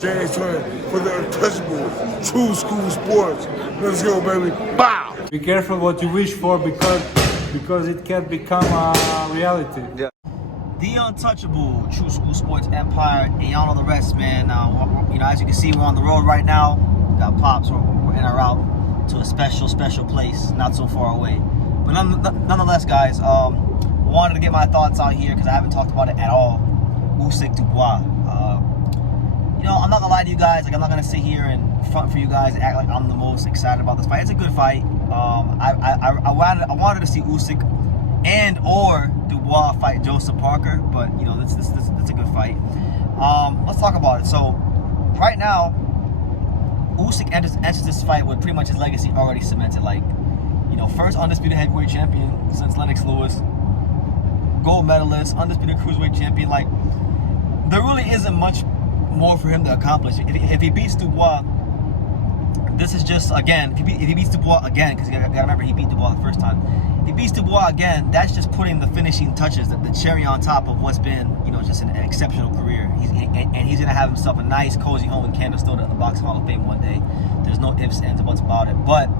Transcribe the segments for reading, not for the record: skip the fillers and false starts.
James Turner for the untouchable true school sports. Let's go, baby. Bow! Be careful what you wish for because it can become a reality. Yeah. The untouchable true school sports empire, and y'all know the rest, man. As you can see, we're on the road right now. We got pops. We're in our route to a special place, not so far away. But nonetheless, guys, wanted to get my thoughts out here because I haven't talked about it at all. Usyk Dubois. I'm not gonna lie to you guys. I'm not gonna sit here and front for you guys and act like I'm the most excited about this fight. It's a good fight. I wanted to see Usyk and or Dubois fight Joseph Parker, but that's a good fight. Let's talk about it. So right now, Usyk enters this fight with pretty much his legacy already cemented. First undisputed heavyweight champion since Lennox Lewis, gold medalist, undisputed cruiserweight champion. There really isn't much more for him to accomplish. If he beats Dubois, this is just, again, if he beats Dubois again, because you gotta remember he beat Dubois the first time. If he beats Dubois again, that's just putting the finishing touches, the cherry on top of what's been, just an exceptional career. He's gonna have himself a nice, cozy home in Canada, still at the Boxing Hall of Fame one day. There's no ifs, ands, or buts about it. But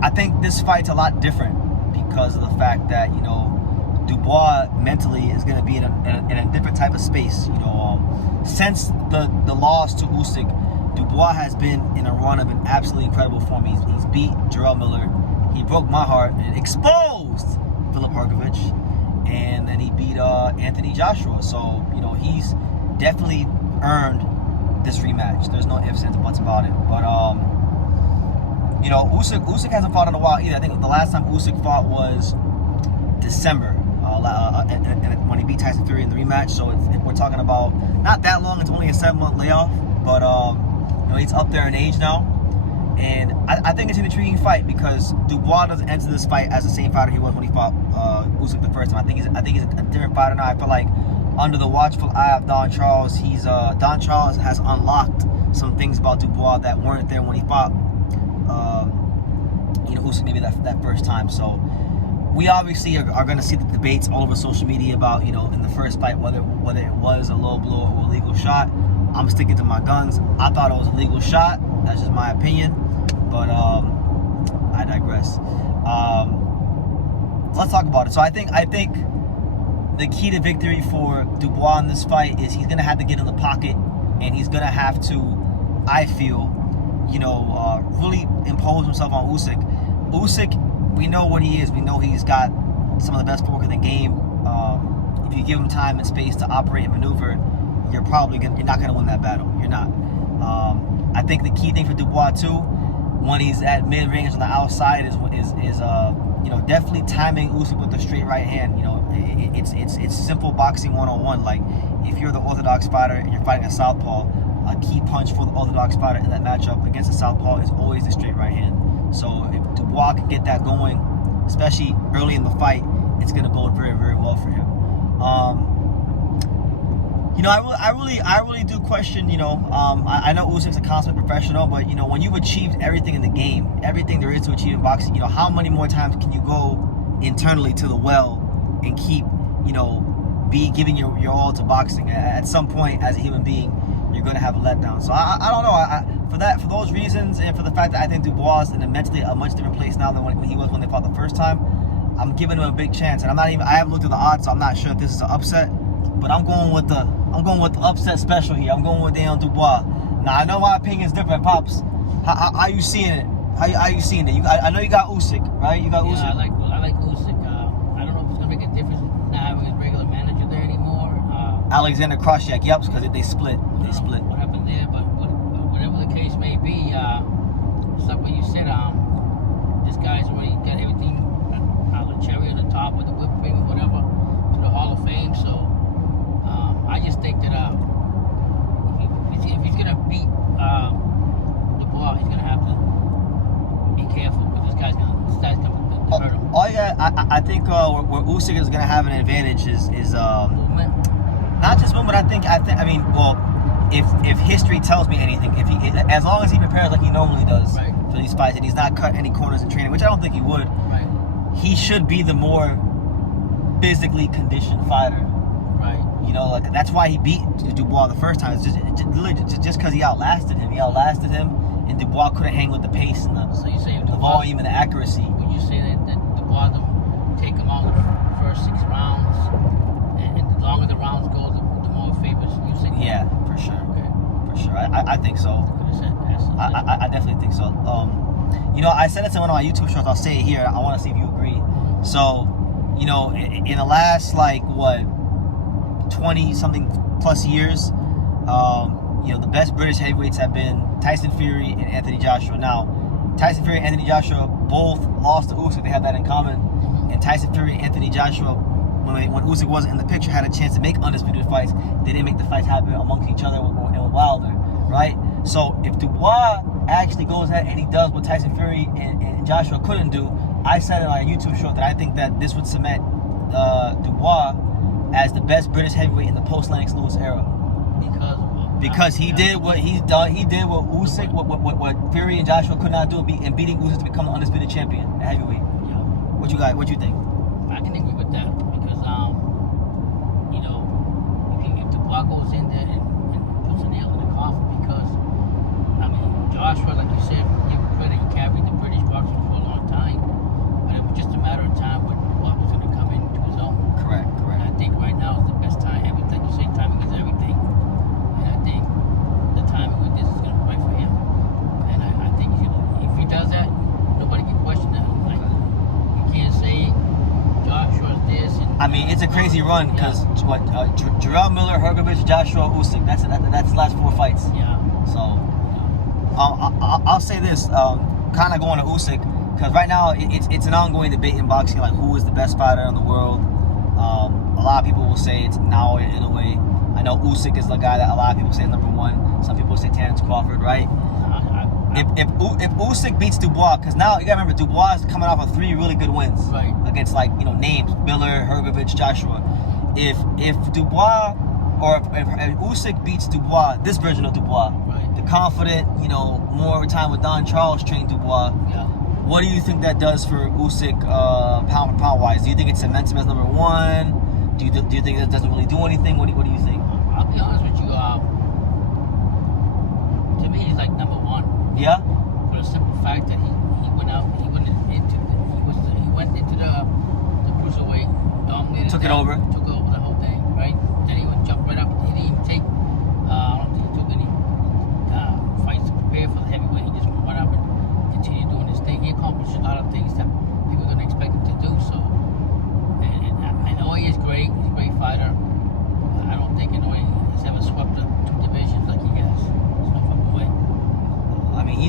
I think this fight's a lot different because of the fact that Dubois mentally is going to be in a different type of space. Since the loss to Usyk, Dubois has been in a run of an absolutely incredible form. He's beat Jarrell Miller. He broke my heart and exposed Filip Hrgovic, and then he beat Anthony Joshua. So he's definitely earned this rematch. There's no ifs, ands, or buts about it. But Usyk hasn't fought in a while either. I think the last time Usyk fought was December. And when he beat Tyson Fury in the rematch, so we're talking about not that long. It's only a 7-month layoff, but he's up there in age now, and I think it's an intriguing fight because Dubois doesn't enter this fight as the same fighter he was when he fought Usyk the first time. I think he's a different fighter now. I feel like under the watchful eye of Don Charles, Don Charles has unlocked some things about Dubois that weren't there when he fought Usyk maybe that first time. So we obviously are going to see the debates all over social media about, in the first fight, whether it was a low blow or a legal shot. I'm sticking to my guns. I thought it was a legal shot. That's just my opinion. But I digress. Let's talk about it. So I think the key to victory for Dubois in this fight is he's going to have to get in the pocket, and he's going to have to, I feel, really impose himself on Usyk. Usyk, we know what he is. We know he's got some of the best footwork in the game. If you give him time and space to operate and maneuver, you're not gonna win that battle. You're not. I think the key thing for Dubois too, when he's at mid-range on the outside, is definitely timing Usyk with the straight right hand. It's simple boxing 101. Like, if you're the orthodox fighter and you're fighting a southpaw, a key punch for the orthodox fighter in that matchup against a southpaw is always the straight right hand. So if Dubois can get that going, especially early in the fight, it's going to bode very, very well for him. I really do question, I know Usyk's a consummate professional, but, when you've achieved everything in the game, everything there is to achieve in boxing, how many more times can you go internally to the well and keep, giving your all to boxing? At some point, as a human being, you're going to have a letdown. So I don't know. For those reasons, and for the fact that I think Dubois is in a much different place now than when he was when they fought the first time, I'm giving him a big chance. And I haven't looked at the odds, so I'm not sure if this is an upset. But I'm going with the upset special here. I'm going with Daniel Dubois. Now I know my opinion is different, Pops. How you seeing it? How you seeing it? I know you got Usyk, right? You got Usyk. I like Usyk. I don't know if it's gonna make a difference not having his regular manager there anymore. Alexander Krasyak, yep, because they split. What happened there? But whatever the case may be, it's like what you said. This guy's already got everything, the cherry on the top with the whipped cream, whatever, to the Hall of Fame. So I just think that if he's gonna beat Dubois, he's gonna have to be careful because this guy's gonna hurt him. Oh yeah, I think where Usyk is gonna have an advantage is Movement. not just movement. I mean, if history tells me anything, as long as he prepares like he normally does for these fights, and he's not cut any corners in training, which I don't think he would, he should be the more physically conditioned fighter. Right. You know, like that's why he beat Dubois the first time. It's just because he outlasted him. He outlasted him, and Dubois couldn't hang with the pace and So you say the volume and the accuracy. Would you say that Dubois take him out in the first 6 rounds, and the longer the rounds go, the more favors Usyk? Yeah, for sure. Okay. For sure. I think so. I definitely think so. You know, I said it to one of my YouTube shows. I'll say it here. I want to see if you agree. So, you know, in the last, like, what, 20-something plus years, you know, the best British heavyweights have been Tyson Fury and Anthony Joshua. Now, Tyson Fury and Anthony Joshua both lost to Usyk. They have that in common. And Tyson Fury and Anthony Joshua, when Usyk wasn't in the picture, had a chance to make undisputed fights. They didn't make the fights happen amongst each other and with Wilder, right? So if Dubois actually goes ahead and he does what Tyson Fury and Joshua couldn't do, I said in my YouTube show that I think that this would cement Dubois as the best British heavyweight in the post-Lennox Lewis era. Because he did what he's done. He did what Usyk, what Fury and Joshua could not do, and beating Usyk to become the undisputed champion at heavyweight. Yeah. What you think? I can agree with that because you know, if Dubois goes in there and puts a nail in the coffin, because I mean Joshua, like you said, give him credit, he carried the British boxing for a long time, but it was just a matter of time when Dubois was going to come into his own. Correct. And I think right now is the best time. Everything you say, timing is everything. And I think the timing with this is going to be right for him. And I think if he does that, nobody can question that. Like, you can't say Joshua's this. I mean, it's a crazy run because Jarrell Miller, Hrgovic, Joshua, Usyk. That's the last 4 fights. Yeah. So, I'll say this, kind of going to Usyk, because right now it's an ongoing debate in boxing, like who is the best fighter in the world. A lot of people will say it's now in a way. I know Usyk is the guy that a lot of people say is number 1. Some people say Terrence Crawford, right? If Usyk beats Dubois, because now you gotta remember Dubois is coming off of 3 really good wins, right, against, like, you know, names Miller, Hrgovic, Joshua. If Dubois or if Usyk beats Dubois, this version of Dubois, right, the confident, you know, more time with Don Charles trained Dubois. Yeah. What do you think that does for Usyk, pound for pound wise? Do you think it cements him as number 1? Do you think that doesn't really do anything? What do you think? I'll be honest with you. To me, he's like number 1. Yeah. For the simple fact that he went into the cruiserweight, dominated. Took it over the whole thing, right? Then he would jump right up. He didn't even take. I don't think he took any fights to prepare for the heavyweight. He just went up and continued doing his thing. He accomplished a lot of things that people didn't expect him to do. So, and I know he is great. He's a great fighter. I don't think he's ever swept up 2 divisions like he has. There's no fucking way. I mean,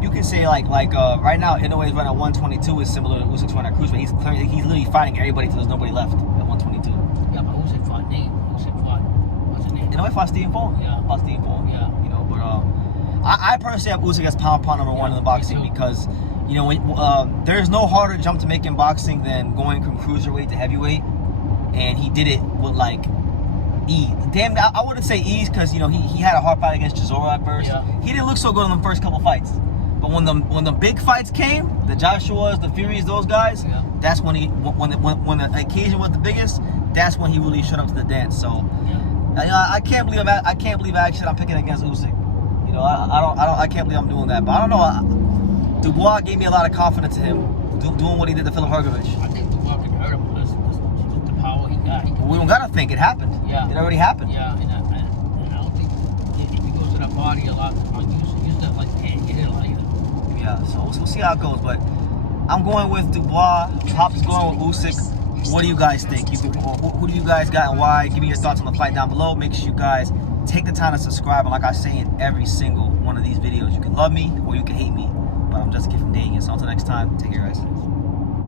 you can say like right now, Inoue is running at 122 is similar to Usyk's running at cruiserweight. He's literally fighting everybody till there's nobody left at 122. Yeah, but Usyk fought Nate. What's his name? Inoue fought Stephen Paul. Yeah. Fought Stephen Paul. Yeah. You know, but I personally have Usyk as pound for pound number 1 in the boxing because, you know, there's no harder jump to make in boxing than going from cruiserweight to heavyweight, and he did it with like ease. Damn, I wouldn't say ease because, you know, he had a hard fight against Chisora at first. Yeah. He didn't look so good in the first couple fights, but when the big fights came, the Joshuas, the Furies, those guys, Yeah. that's when when the occasion was the biggest. That's when he really shut up to the dance. So, I can't believe actually I'm picking against Usyk. You know, I can't believe I'm doing that. But I don't know. Dubois gave me a lot of confidence in him doing what he did to Filip Hrgovic. I think Dubois can hurt him because the power he got. We don't gotta think it happened. Yeah. It already happened. Yeah, and I don't think if he goes to the body a lot, use that like hand, get it a lot either. Yeah, so we'll see how it goes. But I'm going with Dubois. Pop's going with Usyk. What do you guys think? Who do you guys got and why? Give me your thoughts on the fight down below. Make sure you guys take the time to subscribe. And like I say in every single one of these videos, you can love me or you can hate me. But I'm just a kid from Dayton. So until next time, take care, guys.